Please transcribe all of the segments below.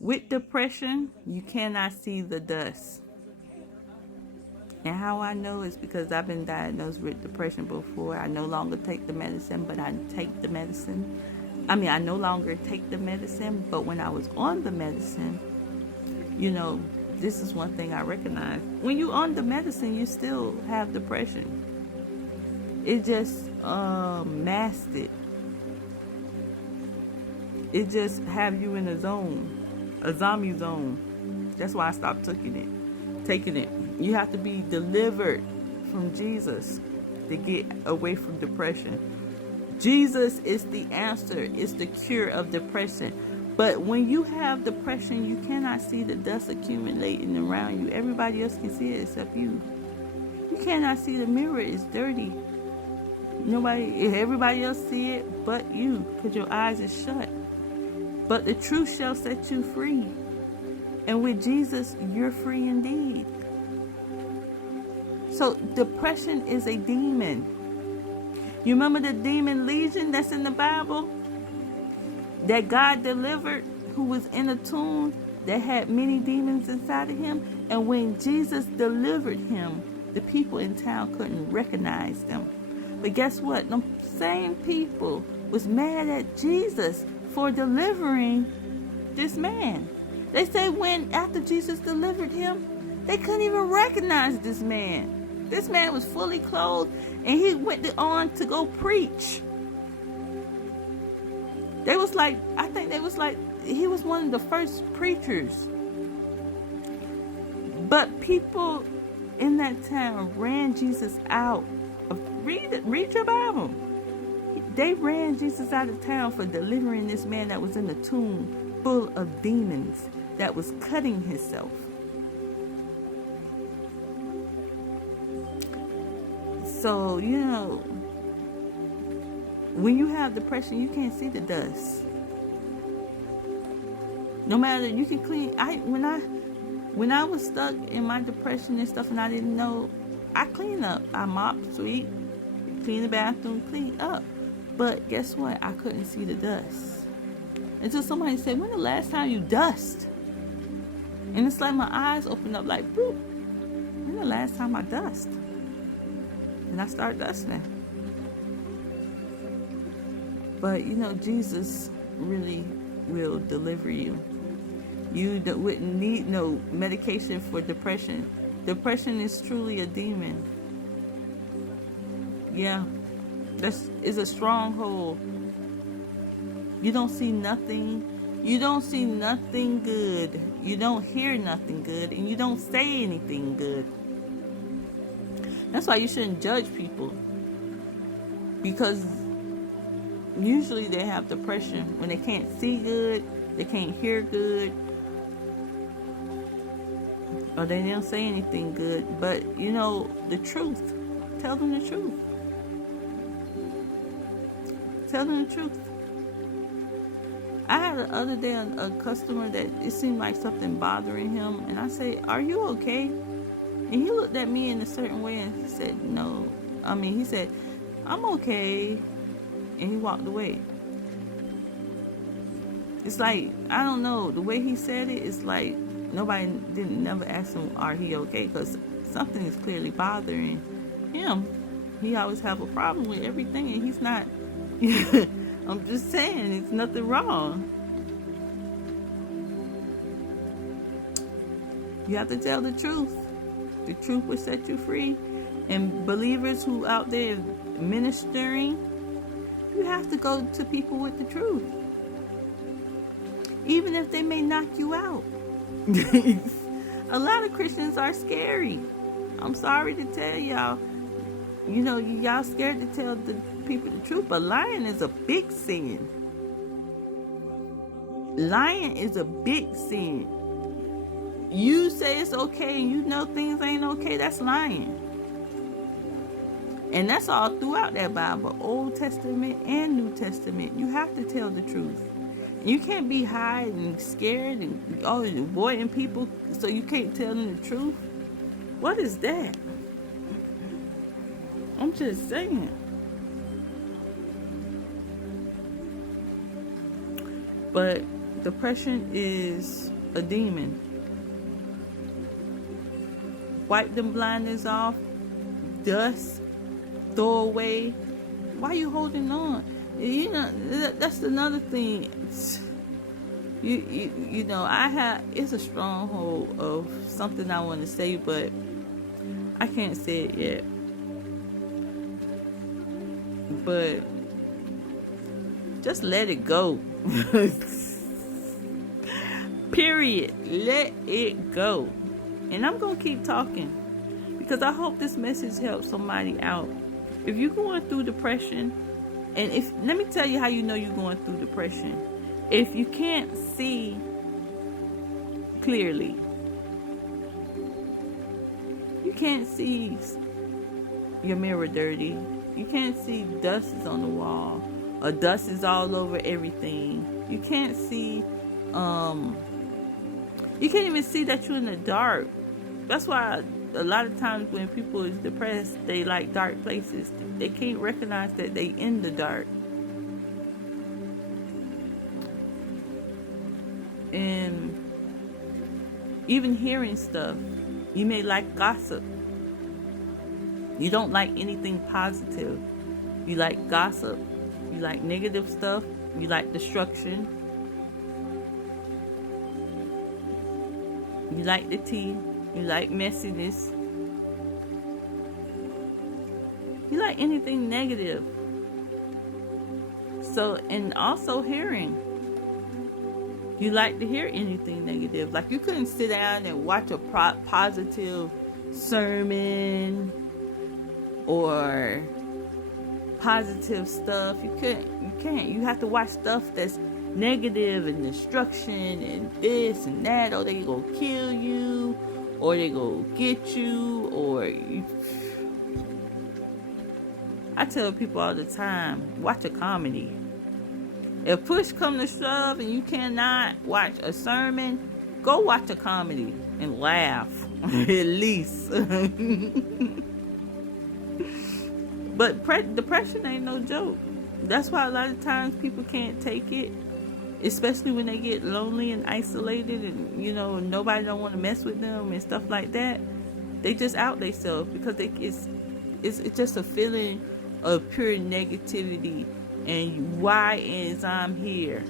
With depression, you cannot see the dust. And how I know is because I've been diagnosed with depression before. I no longer take the medicine, but I take the medicine. I no longer take the medicine, but when I was on the medicine, you know, this is one thing I recognize. When you're on the medicine, you still have depression. It just masked it. It just have you in a zone, a zombie zone. That's why I stopped taking it. You have to be delivered from Jesus to get away from depression. Jesus is the answer. It's the cure of depression. But when you have depression, you cannot see the dust accumulating around you. Everybody else can see it except you. You cannot see the mirror. It's dirty. Everybody else see it but you, because your eyes are shut. But the truth shall set you free. And with Jesus, you're free indeed. So depression is a demon. You remember the demon Legion that's in the Bible? That God delivered, who was in a tomb that had many demons inside of him. And when Jesus delivered him, the people in town couldn't recognize them. But guess what? Them same people was mad at Jesus for delivering this man. They say after Jesus delivered him, they couldn't even recognize this man. This man was fully clothed, and he went on to go preach. I think he was one of the first preachers. But people in that town ran Jesus out. Read your Bible. They ran Jesus out of town for delivering this man that was in the tomb full of demons, that was cutting himself. So, when you have depression, you can't see the dust. No matter, you can clean. When I was stuck in my depression and stuff, and I didn't know, I clean up. I mop, sweep, clean the bathroom, clean up. But guess what? I couldn't see the dust until somebody said, "When the last time you dust?" And it's like my eyes opened up, like, "Boop! When the last time I dust?" And I start dusting. But Jesus really will deliver you. You wouldn't need no medication for depression. Depression is truly a demon. Yeah, is a stronghold. You don't see nothing. You don't see nothing good. You don't hear nothing good, and you don't say anything good. That's why you shouldn't judge people, because usually they have depression when they can't see good, they can't hear good, or they don't say anything good. But the truth. Tell them the truth. Tell them the truth. I had the other day a customer that it seemed like something bothering him, and I say, "Are you okay?" And he looked at me in a certain way and he said, "No." He said, "I'm okay." And he walked away. It's like, I don't know, the way he said it, it's like nobody didn't never ask him, "Are he okay?" Because something is clearly bothering him. He always have a problem with everything, and he's not. I'm just saying, it's nothing wrong. You have to tell the truth. The truth will set you free. And believers who out there ministering, you have to go to people with the truth, even if they may knock you out. A lot of Christians are scary. I'm sorry to tell y'all. Y'all scared to tell the people the truth, but lying is a big sin. Lying is a big sin. You say it's okay and you know things ain't okay, that's lying. And that's all throughout that Bible, Old Testament and New Testament. You have to tell the truth. You can't be hiding and scared and avoiding people so you can't tell them the truth. What is that? I'm just saying. But Depression is a demon. Wipe them blinders off. Dust. Throw away. Why are you holding on? You know, that's another thing. You know, it's a stronghold of something I want to say, but I can't say it yet. But just let it go. Period. Let it go. And I'm going to keep talking because I hope this message helps somebody out. If you're going through depression, and let me tell you how you know you're going through depression. If you can't see clearly, you can't see your mirror dirty, you can't see dust is on the wall, or dust is all over everything. You can't see, you can't even see that you're in the dark. That's why a lot of times when people is depressed, they like dark places. They can't recognize that they in the dark. And even hearing stuff, you may like gossip. You don't like anything positive. You like gossip. You like negative stuff. You like destruction. You like the tea. You like messiness. You like anything negative. So, and also hearing. You like to hear anything negative. Like you couldn't sit down and watch a positive sermon or positive stuff. You can't. You have to watch stuff that's negative and destruction and this and that, or they gonna kill you, or they gonna get you, or you. I tell people all the time, watch a comedy. If push come to shove and you cannot watch a sermon, go watch a comedy and laugh, at least. But depression ain't no joke. That's why a lot of times people can't take it, especially when they get lonely and isolated, and you know nobody don't want to mess with them and stuff like that. They just out themselves because it's just a feeling of pure negativity. And why is I'm here?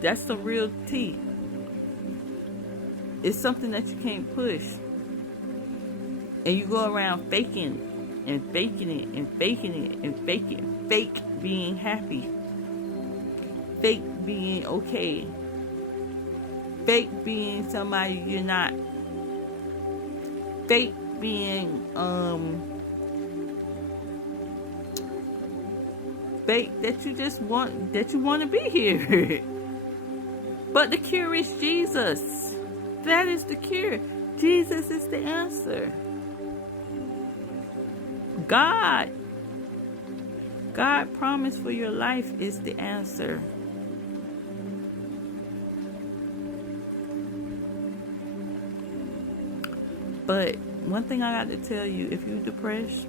That's the real tea. It's something that you can't push. And you go around faking and faking it and faking it and faking. Fake being happy. Fake being okay. Fake being somebody you're not. Fake being fake that you just want, that you want to be here. But the cure is Jesus. That is the cure. Jesus is the answer. God promised for your life is the answer. But one thing I got to tell you, if you're depressed,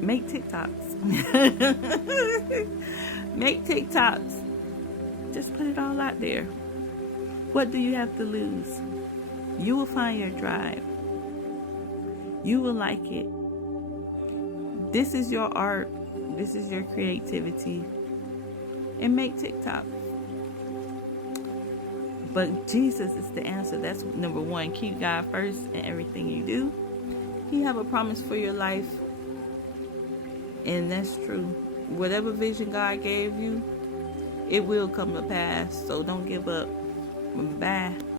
make TikToks. Make TikToks. Just put it all out there. What do you have to lose? You will find your drive. You will like it. This is your art. This is your creativity. And make TikTok. But Jesus is the answer. That's number one. Keep God first in everything you do. He have a promise for your life. And that's true. Whatever vision God gave you, it will come to pass. So don't give up. Bye.